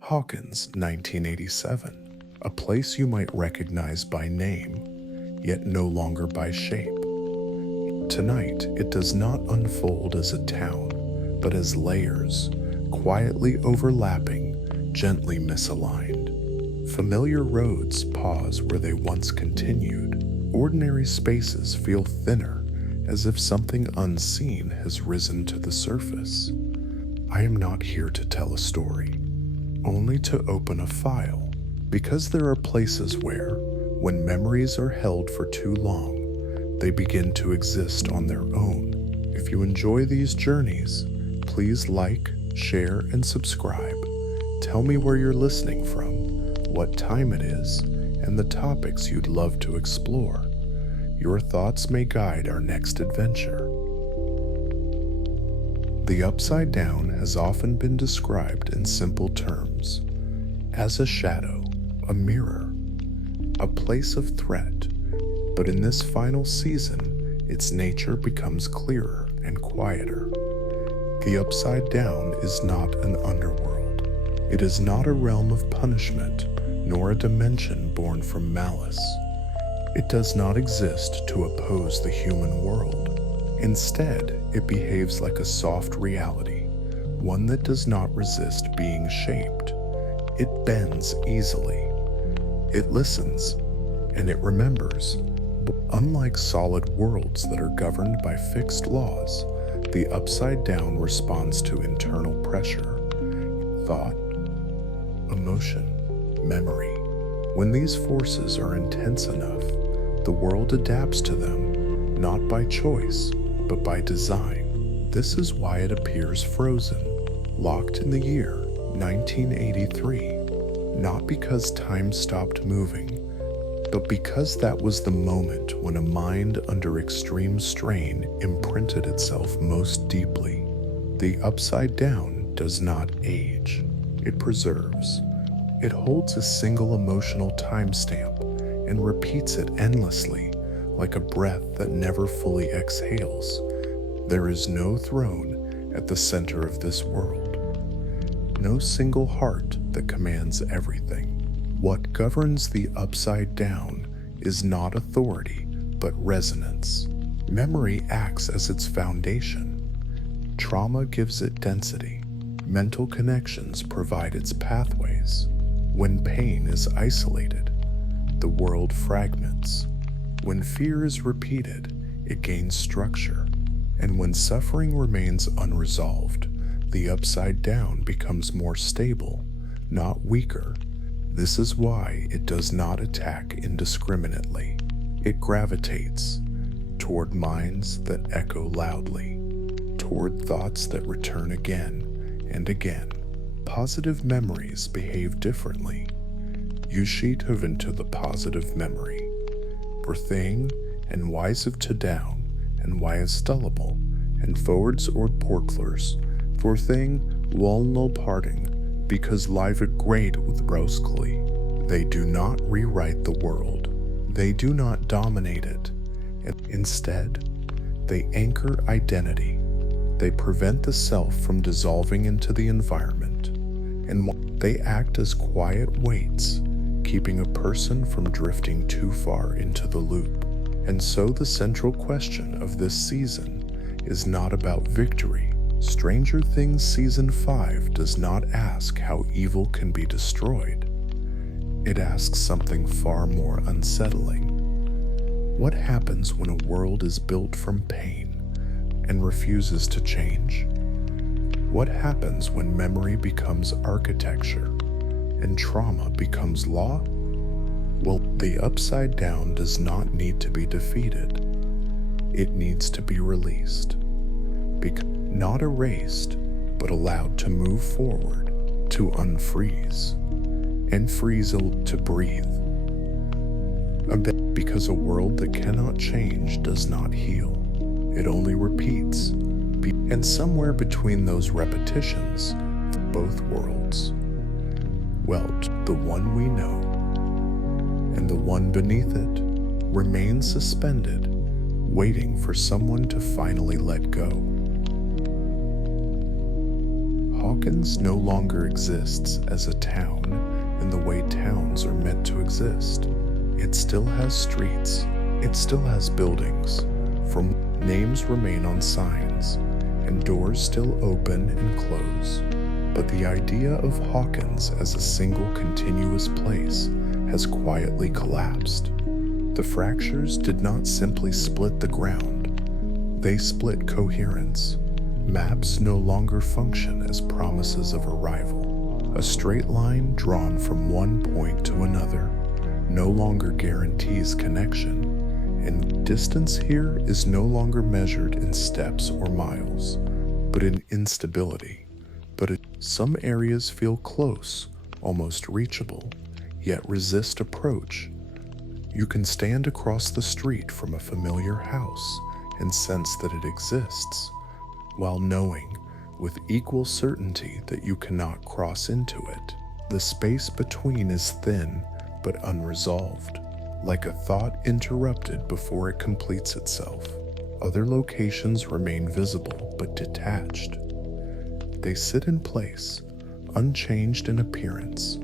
Hawkins, 1987. A place you might recognize by name, yet no longer by shape. Tonight, it does not unfold as a town, but as layers, quietly overlapping, gently misaligned. Familiar roads pause where they once continued. Ordinary spaces feel thinner, as if something unseen has risen to the surface. I am not here to tell a story, only to open a file, because there are places where, when memories are held for too long, they begin to exist on their own. If you enjoy these journeys, please like, share, and subscribe. Tell me where you're listening from, what time it is, and the topics you'd love to explore. Your thoughts may guide our next adventure. The Upside Down has often been described in simple terms as a shadow, a mirror, a place of threat. But in this final season, its nature becomes clearer and quieter. The Upside Down is not an underworld. It is not a realm of punishment, nor a dimension born from malice. It does not exist to oppose the human world. Instead, it behaves like a soft reality, one that does not resist being shaped. It bends easily. It listens, and it remembers. Unlike solid worlds that are governed by fixed laws, the Upside Down responds to internal pressure, thought, emotion, memory. When these forces are intense enough, the world adapts to them, not by choice, but by design. This is why it appears frozen, locked in the year 1983, not because time stopped moving, but because that was the moment when a mind under extreme strain imprinted itself most deeply. The Upside Down does not age. It preserves. It holds a single emotional timestamp and repeats it endlessly, like a breath that never fully exhales. There is no throne at the center of this world. No single heart that commands everything. What governs the Upside Down is not authority, but resonance. Memory acts as its foundation. Trauma gives it density. Mental connections provide its pathways. When pain is isolated, the world fragments. When fear is repeated, it gains structure. And when suffering remains unresolved, the Upside Down becomes more stable, not weaker. This is why it does not attack indiscriminately. It gravitates toward minds that echo loudly, toward thoughts that return again and again. Positive memories behave differently. You skyter into the positive memory. For thing and wise of to down, and why is stullable, and forwards or porklers, for thing wall no parting, because live great with broskly. They do not rewrite the world. They do not dominate it. Instead, they anchor identity. They prevent the self from dissolving into the environment. And they act as quiet weights, keeping a person from drifting too far into the loop. And so the central question of this season is not about victory. Stranger Things Season 5 does not ask how evil can be destroyed. It asks something far more unsettling. What happens when a world is built from pain and refuses to change? What happens when memory becomes architecture and trauma becomes law? Well, the Upside Down does not need to be defeated. It needs to be released. Not erased, but allowed to move forward, to unfreeze, and freeze to breathe. Because a world that cannot change does not heal. It only repeats. And somewhere between those repetitions, both worlds, well, the one we know and the one beneath it remain suspended, waiting for someone to finally let go. Hawkins no longer exists as a town in the way towns are meant to exist. It still has streets, it still has buildings, from names remain on signs, and doors still open and close. But the idea of Hawkins as a single continuous place has quietly collapsed. The fractures did not simply split the ground, they split coherence. Maps no longer function as promises of arrival. A straight line drawn from one point to another no longer guarantees connection, and distance here is no longer measured in steps or miles, but in instability. Some areas feel close, almost reachable, yet resist approach. You can stand across the street from a familiar house and sense that it exists, while knowing with equal certainty that you cannot cross into it. The space between is thin but unresolved, like a thought interrupted before it completes itself. Other locations remain visible but detached. They sit in place, unchanged in appearance,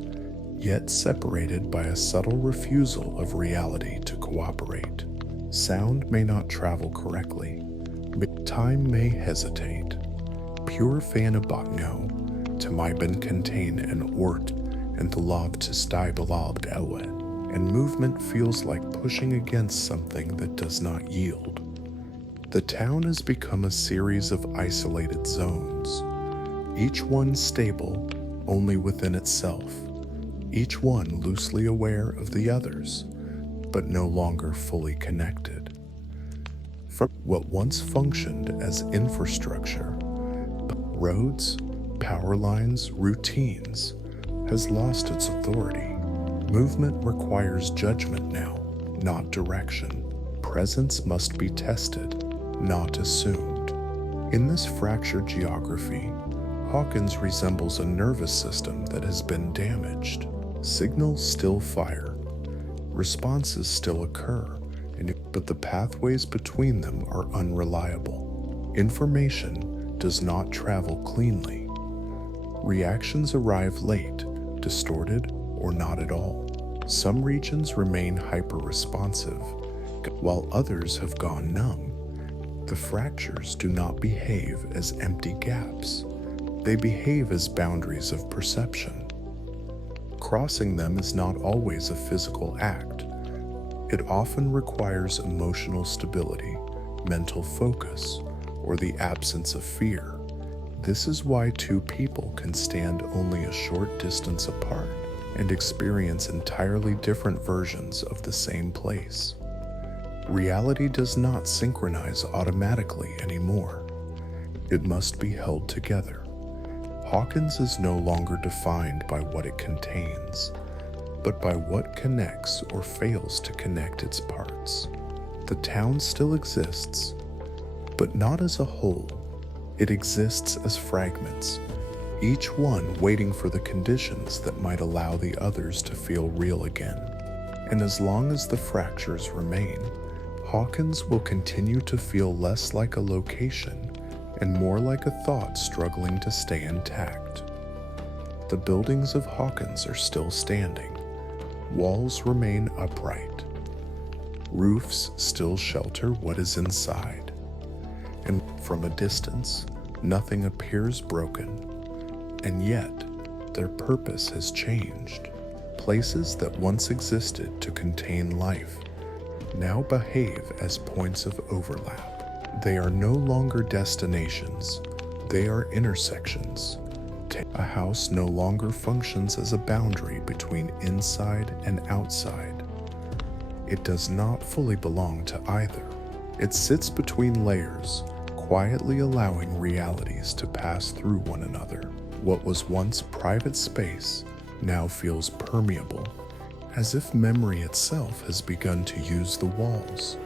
yet separated by a subtle refusal of reality to cooperate. Sound may not travel correctly, but time may hesitate. Pure fanabakno, Tamaiban contain an ort and the lob to stibalobbed elwet, and movement feels like pushing against something that does not yield. The town has become a series of isolated zones, each one stable only within itself, each one loosely aware of the others, but no longer fully connected. From what once functioned as infrastructure, roads, power lines, routines, has lost its authority. Movement requires judgment now, not direction. Presence must be tested, not assumed. In this fractured geography, Hawkins resembles a nervous system that has been damaged. Signals still fire, responses still occur, but the pathways between them are unreliable. Information does not travel cleanly. Reactions arrive late, distorted, or not at all. Some regions remain hyper-responsive, while others have gone numb. The fractures do not behave as empty gaps. They behave as boundaries of perception. Crossing them is not always a physical act. It often requires emotional stability, mental focus, or the absence of fear. This is why two people can stand only a short distance apart and experience entirely different versions of the same place. Reality does not synchronize automatically anymore. It must be held together. Hawkins is no longer defined by what it contains, but by what connects or fails to connect its parts. The town still exists, but not as a whole. It exists as fragments, each one waiting for the conditions that might allow the others to feel real again. And as long as the fractures remain, Hawkins will continue to feel less like a location and more like a thought struggling to stay intact. The buildings of Hawkins are still standing. Walls remain upright. Roofs still shelter what is inside. And from a distance, nothing appears broken. And yet, their purpose has changed. Places that once existed to contain life now behave as points of overlap. They are no longer destinations, they are intersections. A house no longer functions as a boundary between inside and outside. It does not fully belong to either. It sits between layers, quietly allowing realities to pass through one another. What was once private space now feels permeable, as if memory itself has begun to use the walls.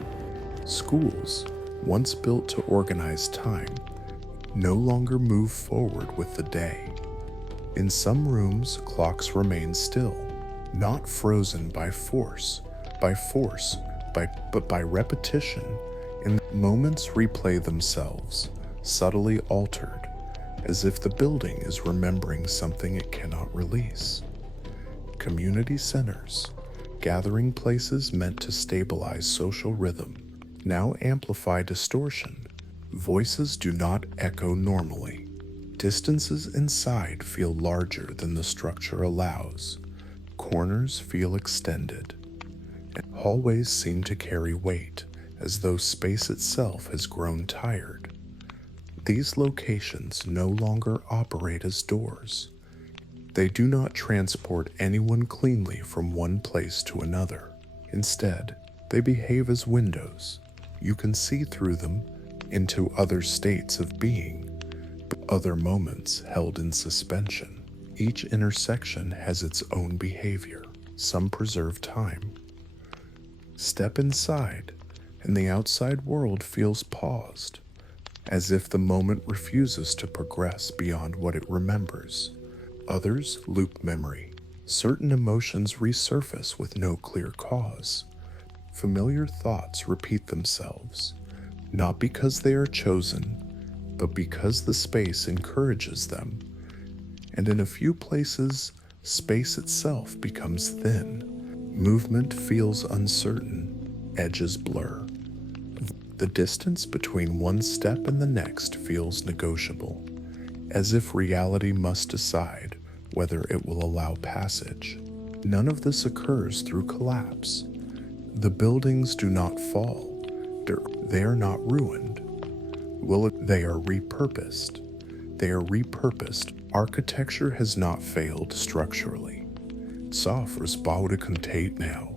Schools, once built to organize time, no longer move forward with the day. In some rooms, clocks remain still, not frozen by force, but by repetition, and moments replay themselves, subtly altered, as if the building is remembering something it cannot release. Community centers, gathering places meant to stabilize social rhythm, now amplify distortion. Voices do not echo normally. Distances inside feel larger than the structure allows. Corners feel extended. And hallways seem to carry weight, as though space itself has grown tired. These locations no longer operate as doors. They do not transport anyone cleanly from one place to another. Instead, they behave as windows. You can see through them into other states of being, other moments held in suspension. Each intersection has its own behavior. Some preserve time. Step inside, and the outside world feels paused, as if the moment refuses to progress beyond what it remembers. Others loop memory. Certain emotions resurface with no clear cause. Familiar thoughts repeat themselves, not because they are chosen, but because the space encourages them. And in a few places, space itself becomes thin. Movement feels uncertain, edges blur. The distance between one step and the next feels negotiable, as if reality must decide whether it will allow passage. None of this occurs through collapse. The buildings do not fall. They are not ruined. They are repurposed. They are repurposed. Architecture has not failed structurally. Soffers bouwde contate now.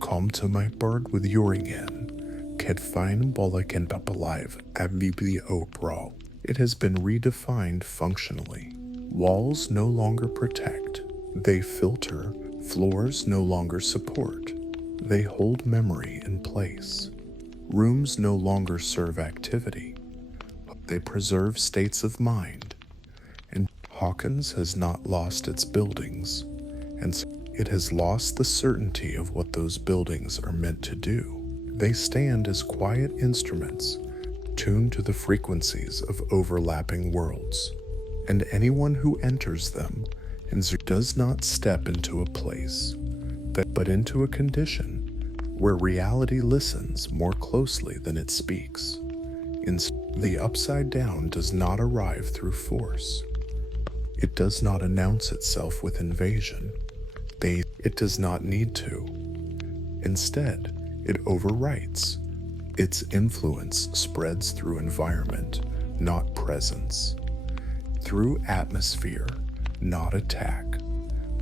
Kom to my bird with Uringen. Ket fine bollik and alive abvibli opro. It has been redefined functionally. Walls no longer protect. They filter. Floors no longer support. They hold memory in place. Rooms no longer serve activity. They preserve states of mind. And Hawkins has not lost its buildings, and it has lost the certainty of what those buildings are meant to do. They stand as quiet instruments, tuned to the frequencies of overlapping worlds, and anyone who enters them does not step into a place, but into a condition where reality listens more closely than it speaks. The upside down does not arrive through force. It does not announce itself with invasion. It does not need to. Instead, it overwrites. Its influence spreads through environment, not presence. Through atmosphere, not attack.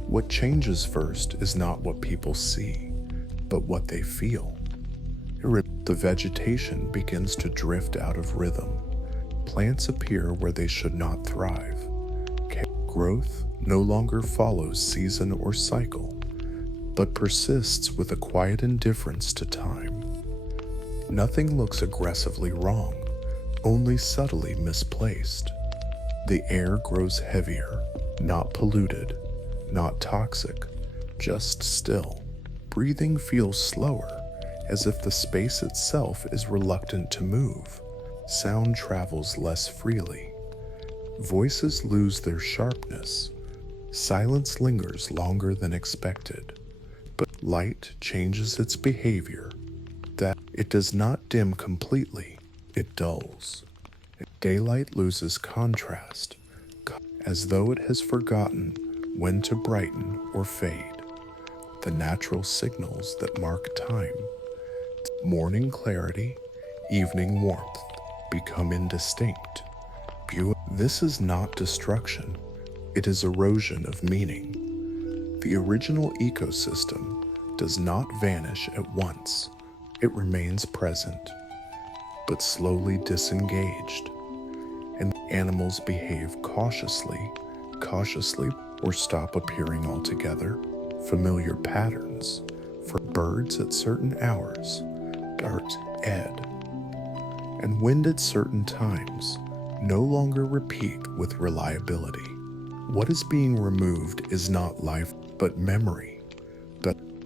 What changes first is not what people see, but what they feel. The vegetation begins to drift out of rhythm. Plants appear where they should not thrive. Growth no longer follows season or cycle, but persists with a quiet indifference to time. Nothing looks aggressively wrong, only subtly misplaced. The air grows heavier, not polluted, not toxic, just still. Breathing feels slower, as if the space itself is reluctant to move. Sound travels less freely. Voices lose their sharpness. Silence lingers longer than expected. But light changes its behavior. That it does not dim completely, it dulls. Daylight loses contrast, as though it has forgotten when to brighten or fade. The natural signals that mark time. Morning clarity, evening warmth, become indistinct. This is not destruction, it is erosion of meaning. The original ecosystem does not vanish at once. It remains present, but slowly disengaged. And animals behave cautiously, or stop appearing altogether. Familiar patterns for birds at certain hours, dart, ed, and wind at certain times no longer repeat with reliability. What is being removed is not life, but memory.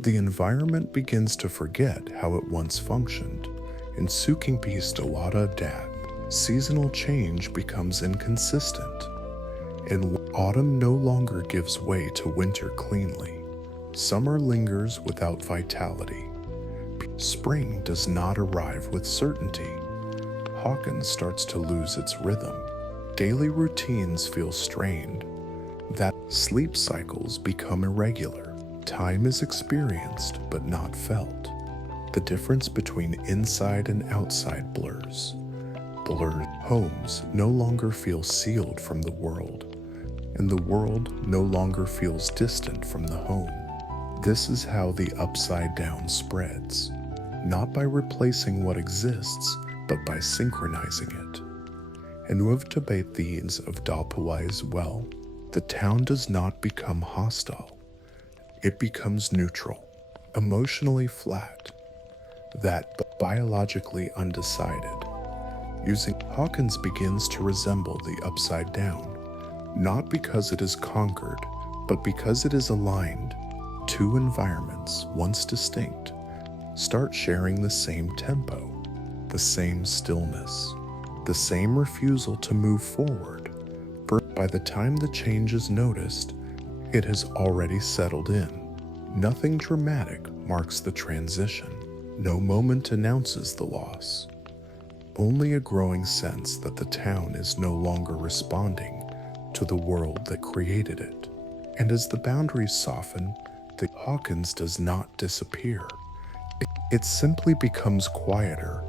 The environment begins to forget how it once functioned. In Suking Pistawada Dad, seasonal change becomes inconsistent. And autumn no longer gives way to winter cleanly. Summer lingers without vitality. Spring does not arrive with certainty. Hawkins starts to lose its rhythm. Daily routines feel strained. That sleep cycles become irregular. Time is experienced but not felt. The difference between inside and outside blurs. Blurred homes no longer feel sealed from the world, and the world no longer feels distant from the home. This is how the upside down spreads, not by replacing what exists, but by synchronizing it. And with debate these of Dapua as well, the town does not become hostile. It becomes neutral, emotionally flat, that but biologically undecided. Using Hawkins begins to resemble the upside down, not because it is conquered, but because it is aligned. Two environments, once distinct, start sharing the same tempo, the same stillness, the same refusal to move forward. For by the time the change is noticed, it has already settled in. Nothing dramatic marks the transition. No moment announces the loss. Only a growing sense that the town is no longer responding to the world that created it. And as the boundaries soften, the Hawkins does not disappear. It simply becomes quieter,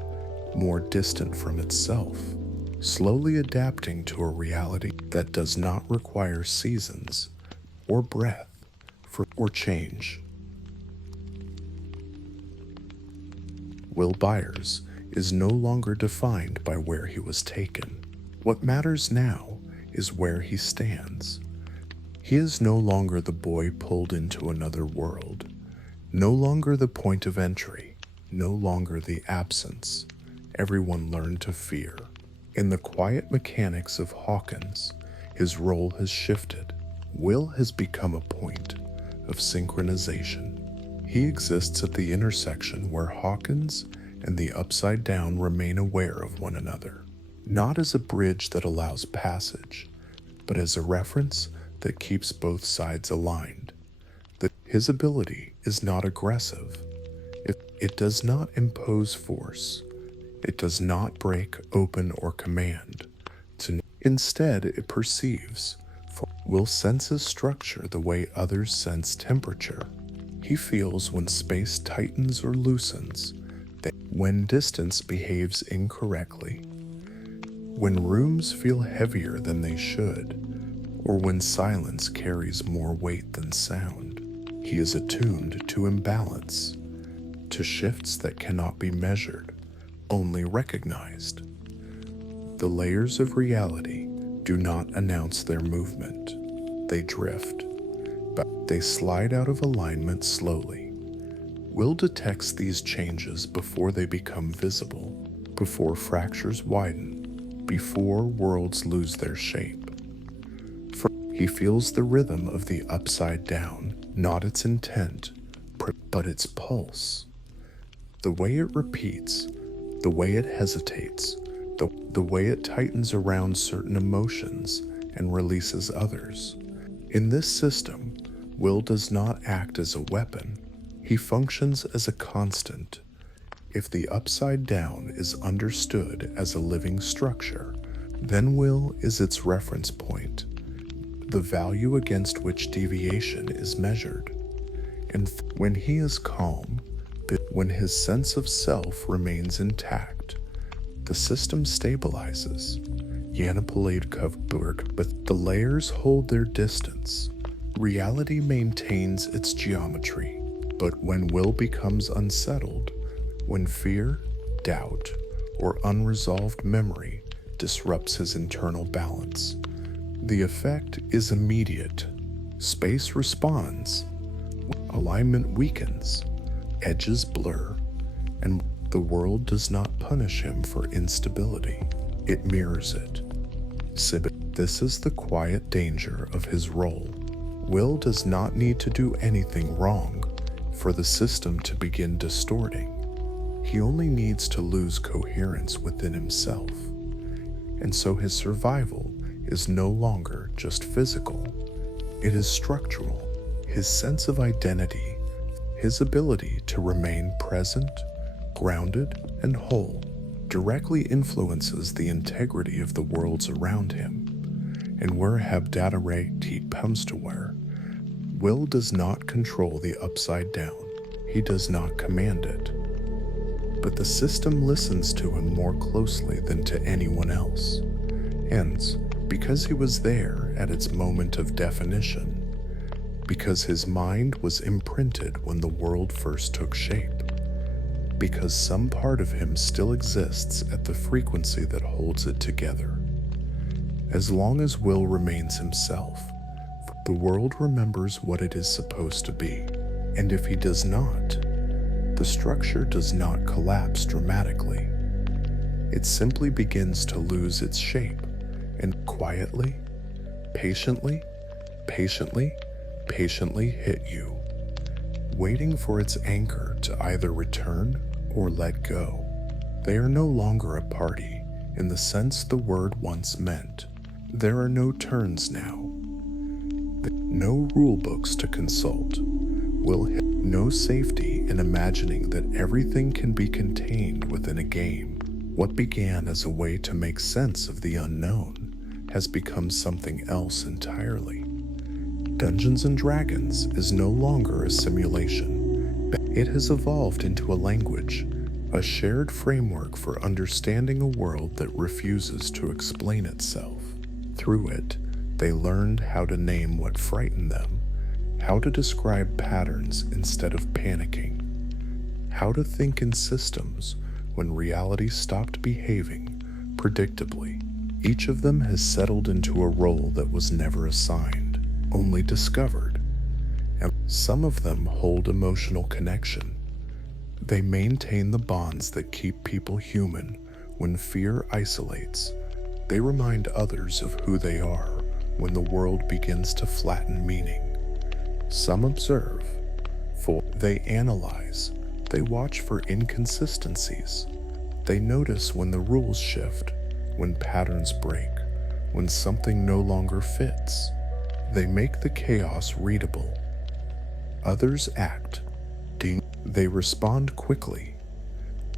more distant from itself, slowly adapting to a reality that does not require seasons or breath or change. Will Byers is no longer defined by where he was taken. What matters now is where he stands. He is no longer the boy pulled into another world, no longer the point of entry, no longer the absence everyone learned to fear. In the quiet mechanics of Hawkins, his role has shifted. Will has become a point of synchronization. He exists at the intersection where Hawkins and the upside down remain aware of one another, not as a bridge that allows passage, but as a reference that keeps both sides aligned. That his ability is not aggressive. It does not impose force. It does not break, open, or command. Instead, it perceives. Will senses structure the way others sense temperature. He feels when space tightens or loosens, when distance behaves incorrectly, when rooms feel heavier than they should, or when silence carries more weight than sound. He is attuned to imbalance, to shifts that cannot be measured, only recognized. The layers of reality do not announce their movement. They drift, but they slide out of alignment slowly. Will detects these changes before they become visible, before fractures widen, before worlds lose their shape. For he feels the rhythm of the upside down, not its intent, but its pulse. The way it repeats, the way it hesitates, the way it tightens around certain emotions and releases others. In this system, Will does not act as a weapon. He functions as a constant. If the upside down is understood as a living structure, then Will is its reference point, the value against which deviation is measured. And when he is calm, when his sense of self remains intact, the system stabilizes. But the layers hold their distance. Reality maintains its geometry. But when will becomes unsettled, when fear, doubt, or unresolved memory disrupts his internal balance, the effect is immediate. Space responds, alignment weakens, edges blur, and the world does not punish him for instability. It mirrors it. This is the quiet danger of his role. Will does not need to do anything wrong for the system to begin distorting. He only needs to lose coherence within himself. And so his survival is no longer just physical, it is structural. His sense of identity, his ability to remain present, grounded, and whole, directly influences the integrity of the worlds around him. And where Habdatarati comes to where, will does not control the upside down, he does not command it. But the system listens to him more closely than to anyone else. Hence, because he was there at its moment of definition, because his mind was imprinted when the world first took shape, because some part of him still exists at the frequency that holds it together. As long as will remains himself, the world remembers what it is supposed to be, and if he does not, the structure does not collapse dramatically. It simply begins to lose its shape and quietly, patiently, patiently hit you, waiting for its anchor to either return or let go. They are no longer a party in the sense the word once meant. There are no turns now, no rule books to consult, no safety in imagining that everything can be contained within a game. What began as a way to make sense of the unknown has become something else entirely. Dungeons and Dragons is no longer a simulation. It has evolved into a language, a shared framework for understanding a world that refuses to explain itself. Through it, they learned how to name what frightened them, how to describe patterns instead of panicking, how to think in systems when reality stopped behaving predictably. Each of them has settled into a role that was never assigned, only discovered. And some of them hold emotional connection. They maintain the bonds that keep people human when fear isolates. They remind others of who they are when the world begins to flatten meaning. Some observe, for they analyze, they watch for inconsistencies. They notice when the rules shift, when patterns break, when something no longer fits. They make the chaos readable. Others act. They respond quickly.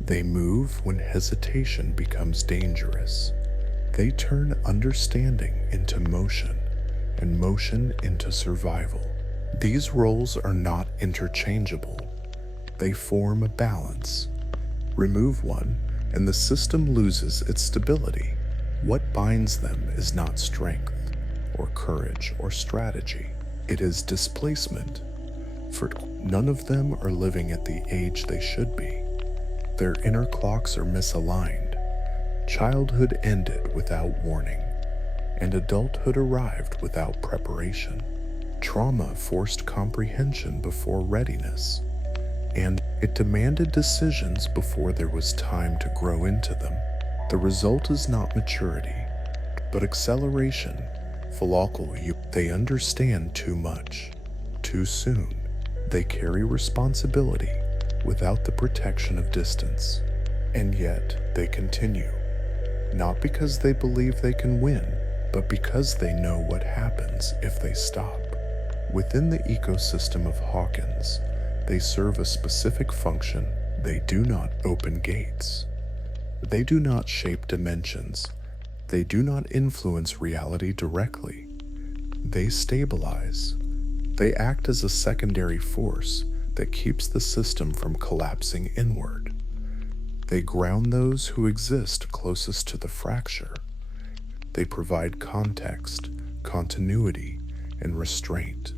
They move when hesitation becomes dangerous. They turn understanding into motion, and motion into survival. These roles are not interchangeable. They form a balance. Remove one, and the system loses its stability. What binds them is not strength, or courage, or strategy. It is displacement. For none of them are living at the age they should be. Their inner clocks are misaligned. Childhood ended without warning, and adulthood arrived without preparation. Trauma forced comprehension before readiness, and it demanded decisions before there was time to grow into them. The result is not maturity, but acceleration. They understand too much, too soon. They carry responsibility without the protection of distance, and yet they continue. Not because they believe they can win, but because they know what happens if they stop. Within the ecosystem of Hawkins, they serve a specific function. They do not open gates. They do not shape dimensions. They do not influence reality directly. They stabilize. They act as a secondary force that keeps the system from collapsing inward. They ground those who exist closest to the fracture. They provide context, continuity, and restraint.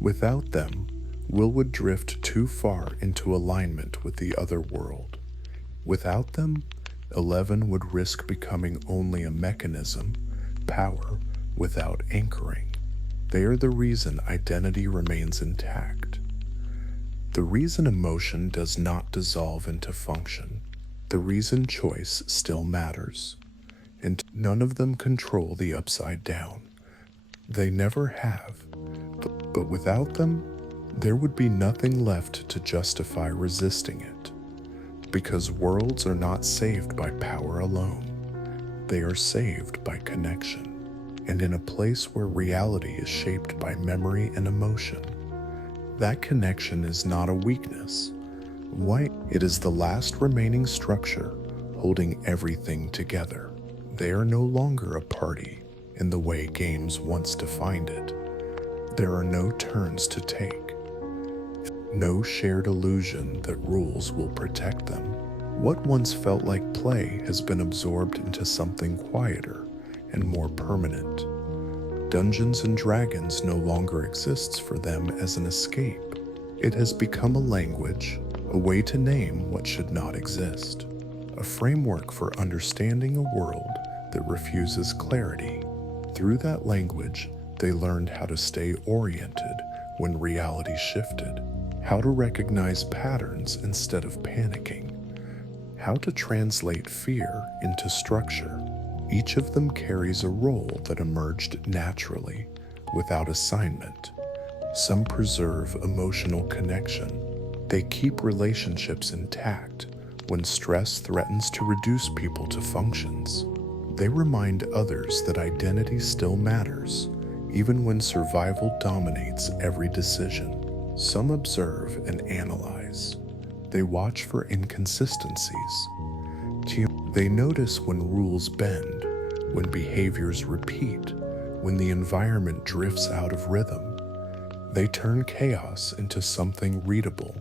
Without them, will would drift too far into alignment with the other world. Without them, 11 would risk becoming only a mechanism, power, without anchoring. They are the reason identity remains intact. The reason emotion does not dissolve into function. The reason choice still matters. And none of them control the upside down. They never have. But without them, there would be nothing left to justify resisting it. Because worlds are not saved by power alone. They are saved by connection. and in a place where reality is shaped by memory and emotion. That connection is not a weakness. Why? It is the last remaining structure holding everything together. They are no longer a party in the way games once defined it. There are no turns to take, no shared illusion that rules will protect them. What once felt like play has been absorbed into something quieter and more permanent. Dungeons and Dragons no longer exists for them as an escape. It has become a language, a way to name what should not exist, a framework for understanding a world that refuses clarity. Through that language, they learned how to stay oriented when reality shifted, how to recognize patterns instead of panicking, how to translate fear into structure. Each of them carries a role that emerged naturally, without assignment. Some preserve emotional connection. They keep relationships intact when stress threatens to reduce people to functions. They remind others that identity still matters, even when survival dominates every decision. Some observe and analyze. They watch for inconsistencies. They notice when rules bend, when behaviors repeat, when the environment drifts out of rhythm. They turn chaos into something readable,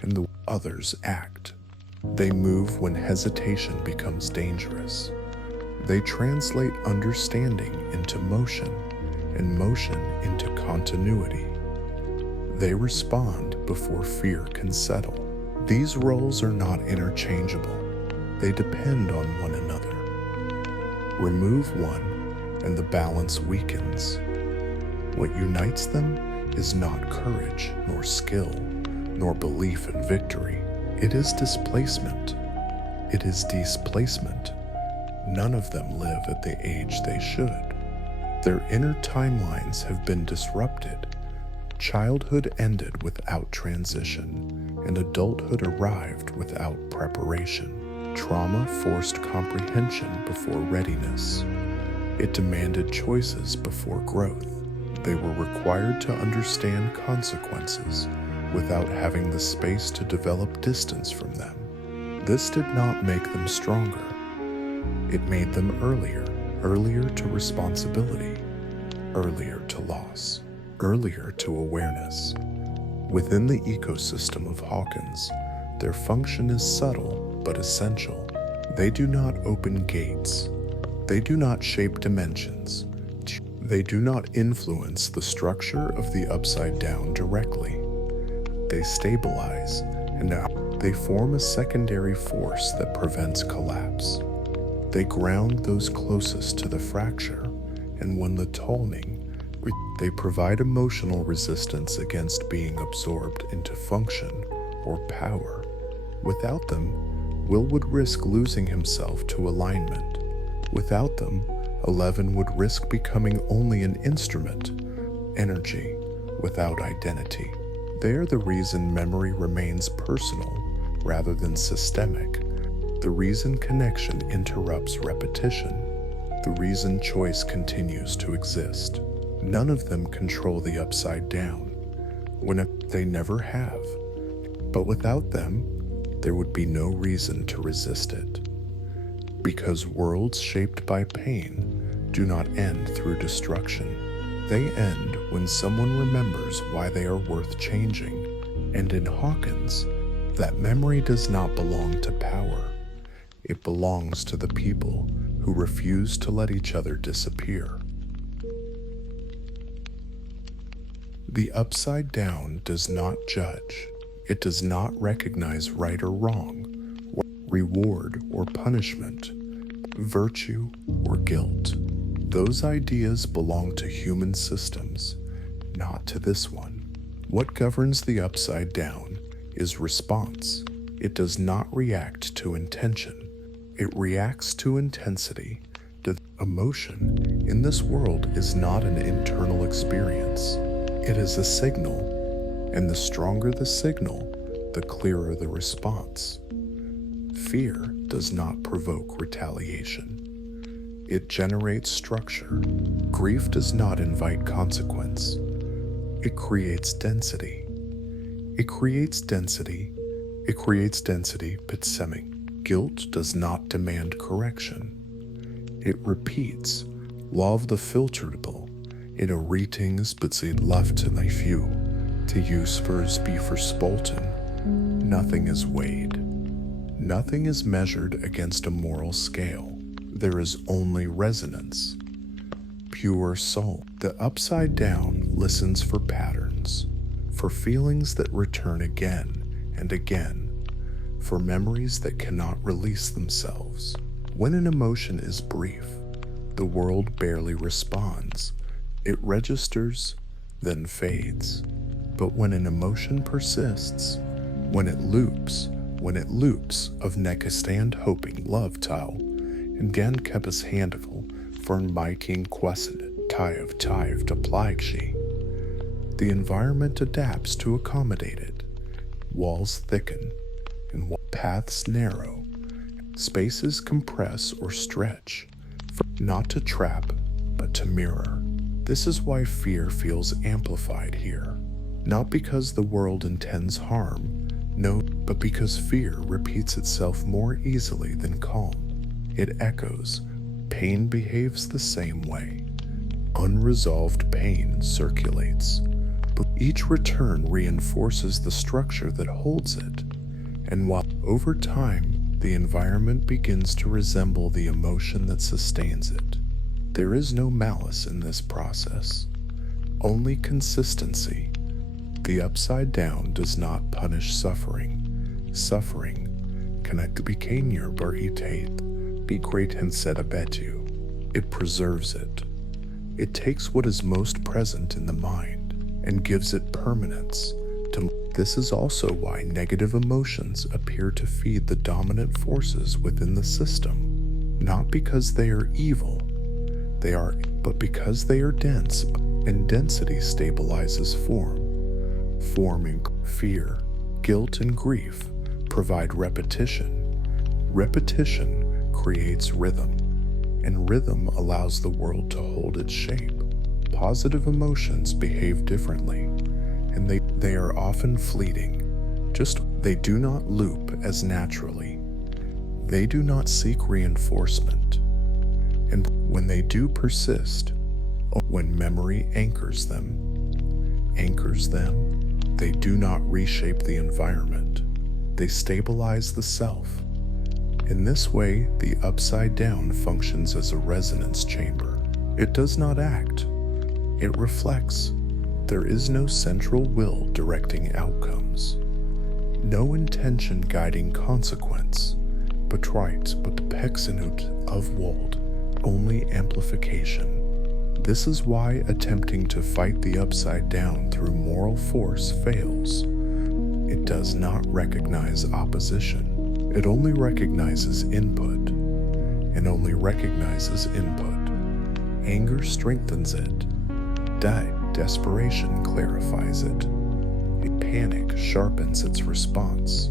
and the others act. They move when hesitation becomes dangerous. They translate understanding into motion, and motion into continuity. They respond before fear can settle. These roles are not interchangeable. They depend on one another. Remove one, and the balance weakens. What unites them is not courage, nor skill, nor belief in victory. It is displacement. It is displacement. None of them live at the age they should. Their inner timelines have been disrupted. Childhood ended without transition, and adulthood arrived without preparation. Trauma forced comprehension before readiness. It demanded choices before growth. They were required to understand consequences without having the space to develop distance from them. This did not make them stronger. It made them earlier to responsibility, earlier to loss, earlier to awareness. Within the ecosystem of Hawkins, their function is subtle but essential. They do not open gates. They do not shape dimensions. They do not influence the structure of the Upside Down directly. They stabilize, and now they form a secondary force that prevents collapse. They ground those closest to the fracture, and when the tolling, they provide emotional resistance against being absorbed into function or power. Without them, Will would risk losing himself to alignment. Without them, Eleven would risk becoming only an instrument, energy without identity. They are the reason memory remains personal rather than systemic, the reason connection interrupts repetition, the reason choice continues to exist. None of them control the Upside Down, they never have. But without them, there would be no reason to resist it. Because worlds shaped by pain do not end through destruction. They end when someone remembers why they are worth changing. And in Hawkins, that memory does not belong to power. It belongs to the people who refuse to let each other disappear. The Upside Down does not judge. It does not recognize right or wrong, reward or punishment, virtue or guilt. Those ideas belong to human systems, not to this one. What governs the Upside Down is response. It does not react to intention. It reacts to intensity. The emotion in this world is not an internal experience. It is a signal. And the stronger the signal, the clearer the response. Fear does not provoke retaliation. It generates structure. Grief does not invite consequence. It creates density. It creates density. It creates density, Pitsemic. Guilt does not demand correction. It repeats. Law of the filterable. It ratings betsid love to thy few. To use furs be for spolten. Nothing is weighed. Nothing is measured against a moral scale. There is only resonance. Pure soul. The upside down listens for patterns, for feelings that return again and again, for memories that cannot release themselves. When an emotion is brief, the world barely responds. It registers, then fades. But when an emotion persists, when it loops of nekkestand hoping love tau, and gan kepis handful for my king questioned tive to plagshi. The environment adapts to accommodate it. Walls thicken and paths narrow. Spaces compress or stretch, not to trap, but to mirror. This is why fear feels amplified here. Not because the world intends harm, no, but because fear repeats itself more easily than calm. It echoes. Pain behaves the same way. Unresolved pain circulates, but each return reinforces the structure that holds it. And while over time, the environment begins to resemble the emotion that sustains it. There is no malice in this process, only consistency. The upside down does not punish suffering. Suffering connect became your baritate, be great and set abet you. It preserves it. It takes what is most present in the mind and gives it permanence. This is also why negative emotions appear to feed the dominant forces within the system, not because they are evil, but because they are dense, and density stabilizes form. Forming fear, guilt, and grief provide repetition. Repetition creates rhythm, and rhythm allows the world to hold its shape. Positive emotions behave differently, and they are often fleeting. They do not loop as naturally. They do not seek reinforcement. And when they do persist, when memory anchors them, they do not reshape the environment. They stabilize the self. In this way, the upside down functions as a resonance chamber. It does not act. It reflects. There is no central will directing outcomes, no intention guiding consequence, but the pexinut of wold, only amplification. This is why attempting to fight the upside down through moral force fails. It does not recognize opposition. It only recognizes input, and only recognizes input. Anger strengthens it. Desperation clarifies it. Panic sharpens its response.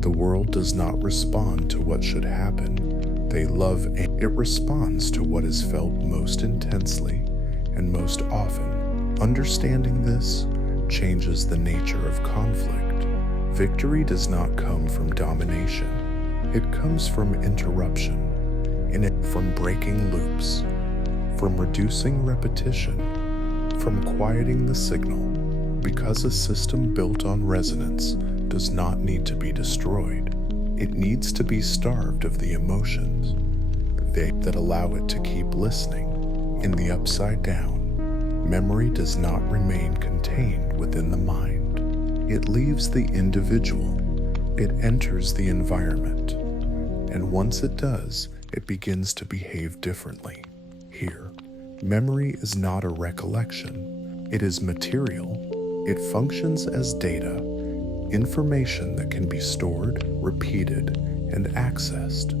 The world does not respond to what should happen. It responds to what is felt most intensely and most often. Understanding this changes the nature of conflict. Victory does not come from domination. It comes from interruption, from breaking loops, from reducing repetition, from quieting the signal, because a system built on resonance does not need to be destroyed. It needs to be starved of the emotions that allow it to keep listening. In the upside down, memory does not remain contained within the mind. It leaves the individual. It enters the environment. And once it does, it begins to behave differently. Here, memory is not a recollection. It is material. It functions as data, information that can be stored, repeated, and accessed.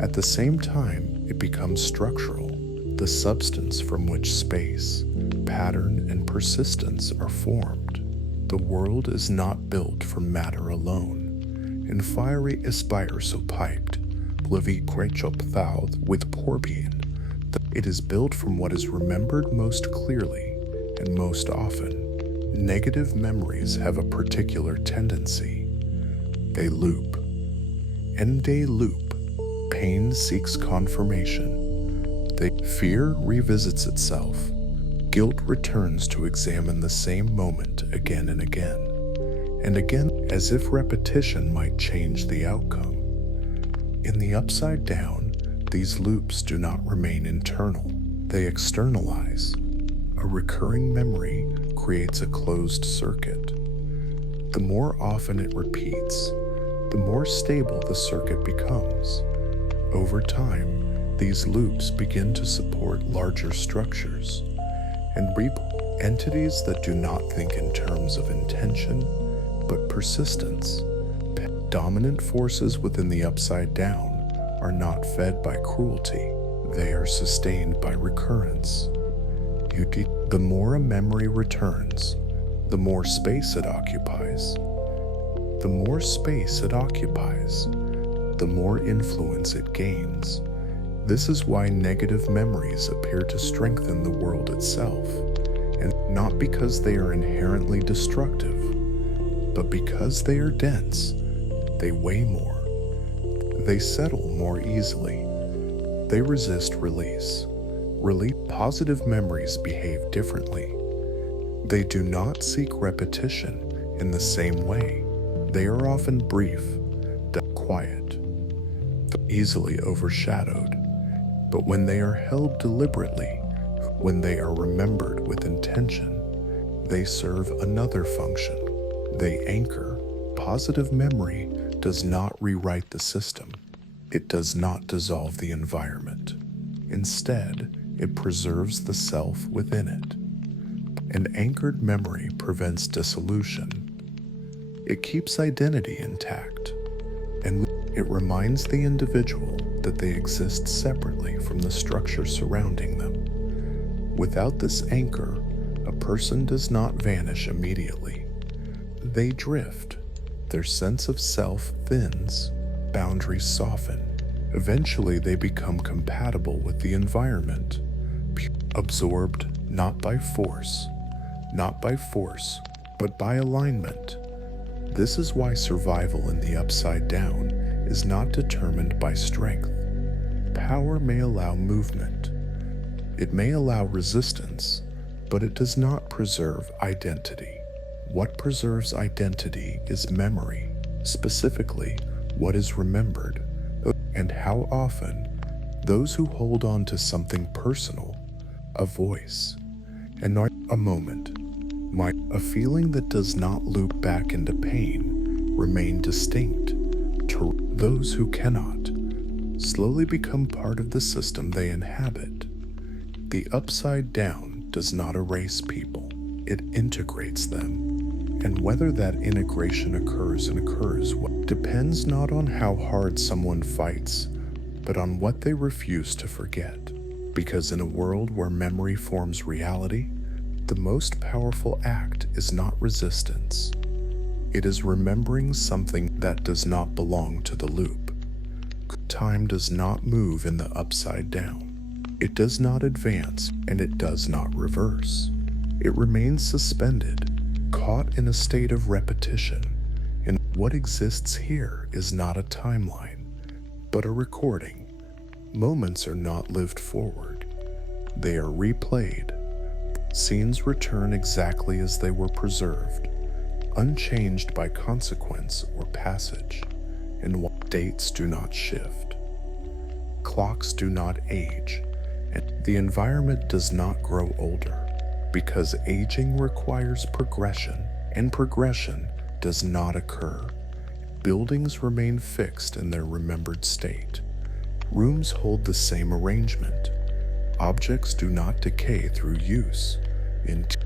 At the same time, it becomes structural, the substance from which space, pattern, and persistence are formed. The world is not built from matter alone. In fiery aspire so piped, blivi quechop thouth with porbean, It is built from what is remembered most clearly and most often. Negative memories have a particular tendency. They loop. And they loop. Pain seeks confirmation. Fear revisits itself. Guilt returns to examine the same moment again and again, as if repetition might change the outcome. In the upside down, these loops do not remain internal. They externalize. A recurring memory creates a closed circuit. The more often it repeats, the more stable the circuit becomes. Over time, these loops begin to support larger structures and entities that do not think in terms of intention, but persistence. Dominant forces within the upside down are not fed by cruelty. They are sustained by recurrence. The more a memory returns, the more space it occupies. The more space it occupies, the more influence it gains. This is why negative memories appear to strengthen the world itself, and not because they are inherently destructive, but because they are dense. They weigh more. They settle more easily. They resist release. Positive memories behave differently. They do not seek repetition in the same way. They are often brief, quiet, easily overshadowed. But when they are held deliberately, when they are remembered with intention, they serve another function. They anchor. Positive memory does not rewrite the system. It does not dissolve the environment. Instead, it preserves the self within it. An anchored memory prevents dissolution. It keeps identity intact, and it reminds the individual that they exist separately from the structure surrounding them. Without this anchor, a person does not vanish immediately. They drift. Their sense of self thins, boundaries soften. Eventually, they become compatible with the environment, absorbed not by force, but by alignment. This is why survival in the upside down is not determined by strength. Power may allow movement. It may allow resistance, but it does not preserve identity. What preserves identity is memory, specifically what is remembered, and how often those who hold on to something personal, a voice, and not a moment, a feeling that does not loop back into pain, remain distinct. To those who cannot, slowly become part of the system they inhabit. The upside down does not erase people, it integrates them. And whether that integration occurs depends not on how hard someone fights, but on what they refuse to forget. Because in a world where memory forms reality, the most powerful act is not resistance. It is remembering something that does not belong to the loop. Time does not move in the upside down. It does not advance, and it does not reverse. It remains suspended, caught in a state of repetition. And what exists here is not a timeline, but a recording. Moments are not lived forward. They are replayed. Scenes return exactly as they were preserved, unchanged by consequence or passage. And dates do not shift. Clocks do not age, and the environment does not grow older. Because aging requires progression, and progression does not occur. Buildings remain fixed in their remembered state. Rooms hold the same arrangement. Objects do not decay through use.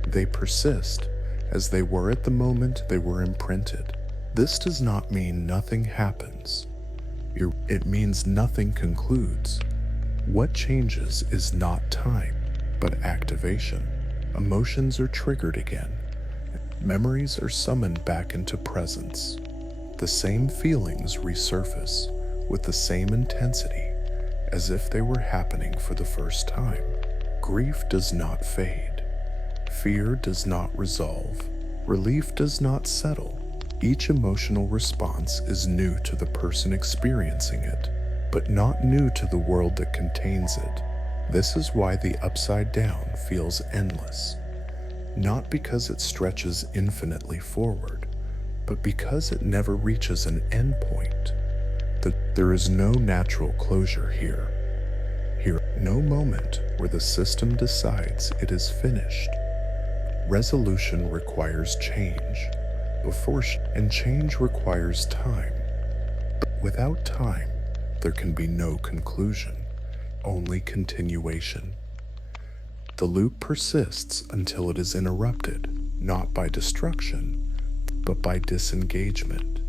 They persist as they were at the moment they were imprinted. This does not mean nothing happens. It means nothing concludes. What changes is not time, but activation. Emotions are triggered again. Memories are summoned back into presence. The same feelings resurface with the same intensity as if they were happening for the first time. Grief does not fade. Fear does not resolve. Relief does not settle. Each emotional response is new to the person experiencing it, but not new to the world that contains it. This is why the upside down feels endless. Not because it stretches infinitely forward, but because it never reaches an endpoint. There is no natural closure here. No moment where the system decides it is finished. Resolution requires change, and change requires time. Without time, there can be no conclusion, only continuation. The loop persists until it is interrupted, not by destruction, but by disengagement.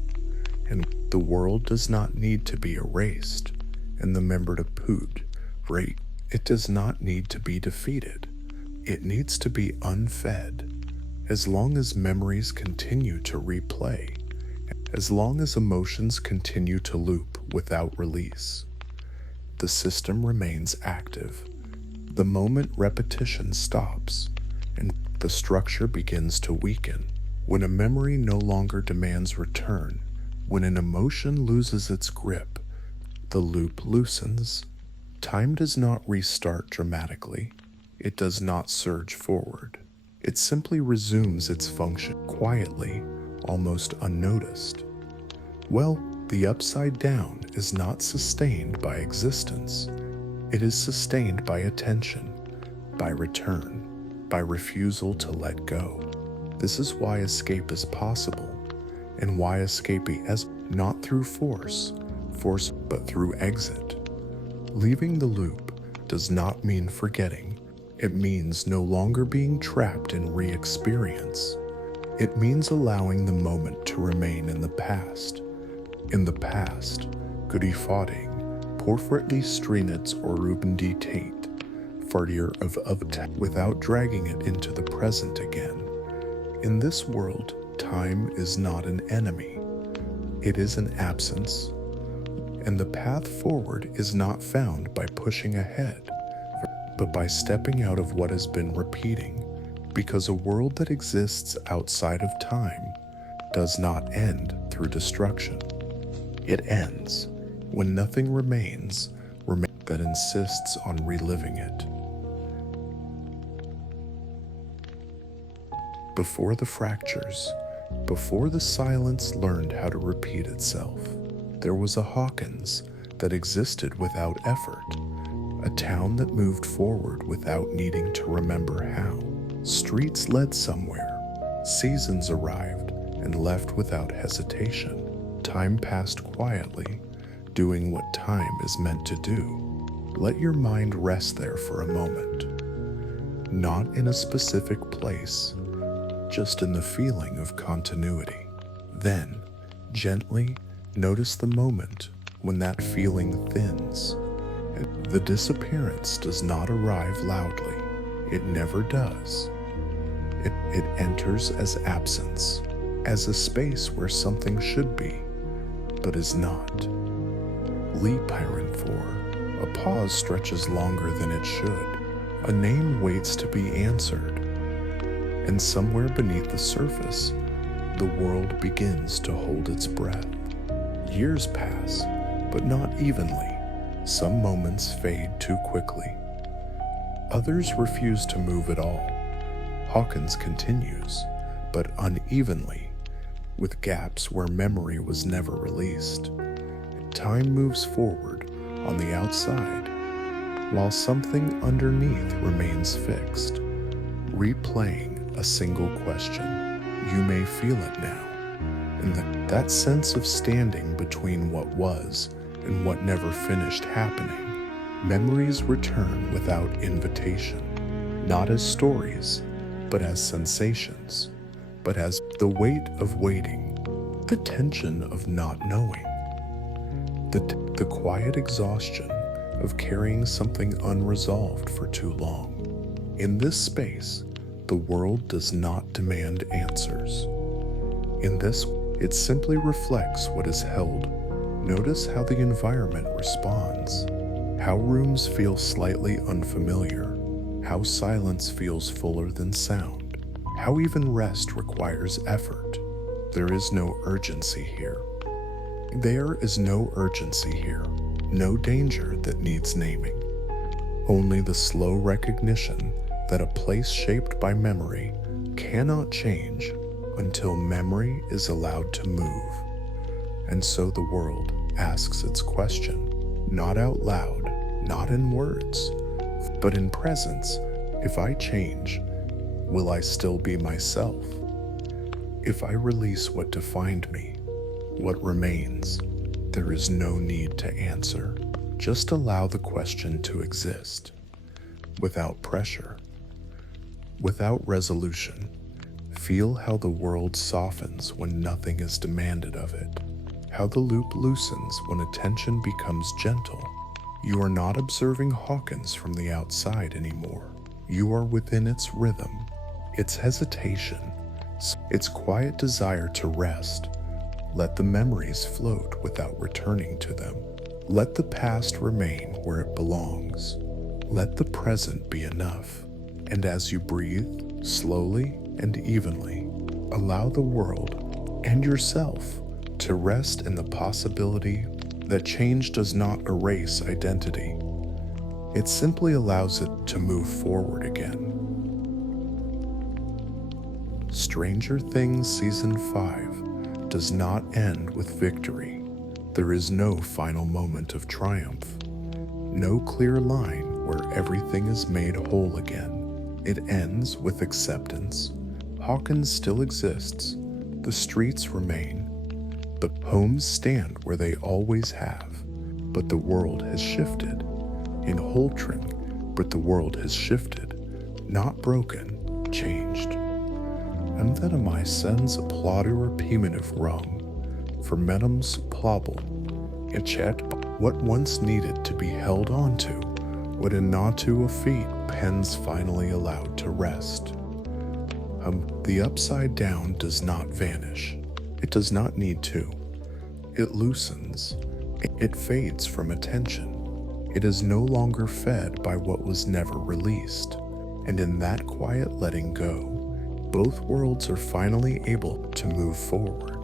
And the world does not need to be erased, and the member to put, right? It does not need to be defeated. It needs to be unfed. As long as memories continue to replay, as long as emotions continue to loop without release, the system remains active. The moment repetition stops and the structure begins to weaken, when a memory no longer demands return, when an emotion loses its grip, the loop loosens. Time does not restart dramatically. It does not surge forward. It simply resumes its function quietly, almost unnoticed. Well, the upside down is not sustained by existence. It is sustained by attention, by return, by refusal to let go. This is why escape is possible, and why escape is not through force, but through exit. Leaving the loop does not mean forgetting. It means no longer being trapped in re-experience. It means allowing the moment to remain in the past. In the past, Gudifading, Porfretly Strinitz or Ruben D. Tate, Fartier of without dragging it into the present again. In this world, time is not an enemy. It is an absence. And the path forward is not found by pushing ahead, but by stepping out of what has been repeating, because a world that exists outside of time does not end through destruction. It ends when nothing remains that insists on reliving it. Before the fractures, before the silence learned how to repeat itself, there was a Hawkins that existed without effort, a town that moved forward without needing to remember how. Streets led somewhere, seasons arrived and left without hesitation. Time passed quietly, doing what time is meant to do. Let your mind rest there for a moment. Not in a specific place, just in the feeling of continuity. Then, gently notice the moment when that feeling thins. The disappearance does not arrive loudly. It never does. It enters as absence, as a space where something should be, but is not. Lee Pyron 4. A pause stretches longer than it should. A name waits to be answered. And somewhere beneath the surface, the world begins to hold its breath. Years pass, but not evenly. Some moments fade too quickly. Others refuse to move at all. Hawkins continues, but unevenly, with gaps where memory was never released. Time moves forward on the outside, while something underneath remains fixed, replaying a single question. You may feel it now, and that sense of standing between what was and what never finished happening. Memories return without invitation, not as stories, but as sensations, but as the weight of waiting, the tension of not knowing, the quiet exhaustion of carrying something unresolved for too long. In this space, the world does not demand answers. In this, it simply reflects what is held. Notice how the environment responds, How rooms feel slightly unfamiliar, how silence feels fuller than sound, how even rest requires effort. There is no urgency here. There is no urgency here, no danger that needs naming. Only the slow recognition that a place shaped by memory cannot change until memory is allowed to move. And so the world asks its question, not out loud, not in words, but in presence. If I change, will I still be myself? If I release what defined me, what remains? There is no need to answer. Just allow the question to exist, without pressure, without resolution. Feel how the world softens when nothing is demanded of it, how the loop loosens when attention becomes gentle. You are not observing Hawkins from the outside anymore. You are within its rhythm, its hesitation, its quiet desire to rest. Let the memories float without returning to them. Let the past remain where it belongs. Let the present be enough. And as you breathe, slowly and evenly, allow the world and yourself to rest in the possibility that change does not erase identity. It simply allows it to move forward again. Stranger Things Season 5 does not end with victory. There is no final moment of triumph, no clear line where everything is made whole again. It ends with acceptance. Hawkins still exists. The streets remain. The homes stand where they always have. But the world has shifted. In Holtring, but the world has shifted. Not broken, changed. And that my sens applaudir punitive rung, for menums plauble, and chat what once needed to be held onto, what in natu of feet pens finally allowed to rest. The upside down does not vanish. It does not need to. It loosens. It fades from attention. It is no longer fed by what was never released. And in that quiet letting go, both worlds are finally able to move forward.